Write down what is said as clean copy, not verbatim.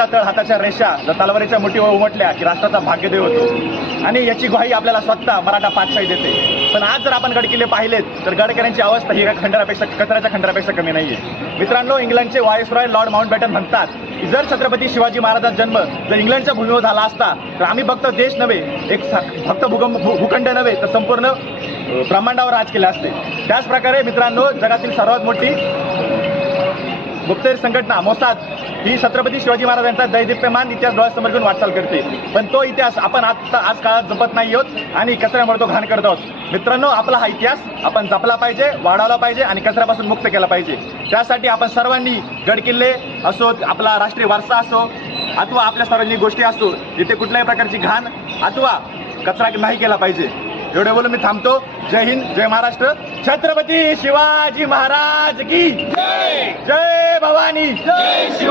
तळ हाताच्या रेषा जर तलवारीच्या मुठीवर उमटल्या की राष्ट्राचा भाग्यदेव होतो आणि याची ग्वाही आपल्याला स्वतः मराठा पातशाही देते. पण आज जर आपण गडकिल्ले पाहिलेत तर गडकिल्ल्यांची अवस्था ही खंडरापेक्षा कचऱ्याच्या खंडरापेक्षा कमी नाहीये. मित्रांनो, इंग्लंडचे व्हाईसरॉय लॉर्ड माउंटबॅटन म्हणतात की जर छत्रपती शिवाजी महाराजांचा जन्म जर इंग्लंडच्या भूमीवर झाला असता तर आम्ही फक्त देश नव्हे, एक फक्त भूखंड नव्हे तर संपूर्ण ब्रह्मांडावर राज केले असते. त्याच प्रकारे मित्रांनो, जगातील सर्वात मोठी गुप्तहेर संघटना मोसाद ही छत्रपती शिवाजी महाराजांचा दैदिप्यमान इतिहास डोळ्यासमोर घेऊन वाटचाल करते. पण तो इतिहास आपण आज काळात जपत नाही आहोत आणि कचऱ्यामुळे तो घाण करत आहोत. मित्रांनो, आपला हा इतिहास आपण जपला पाहिजे, वाढवला पाहिजे आणि कचऱ्यापासून मुक्त केला पाहिजे. त्यासाठी आपण सर्वांनी गडकिल्ले असो, आपला राष्ट्रीय वारसा असो अथवा आपल्या सार्वजनिक गोष्टी असो, जिथे कुठल्याही प्रकारची घाण अथवा कचरा नाही केला पाहिजे. एवढे बोलून मी थांबतो. जय हिंद, जय महाराष्ट्र. छत्रपती शिवाजी महाराज की जय. जय भवानी. जय शिवा.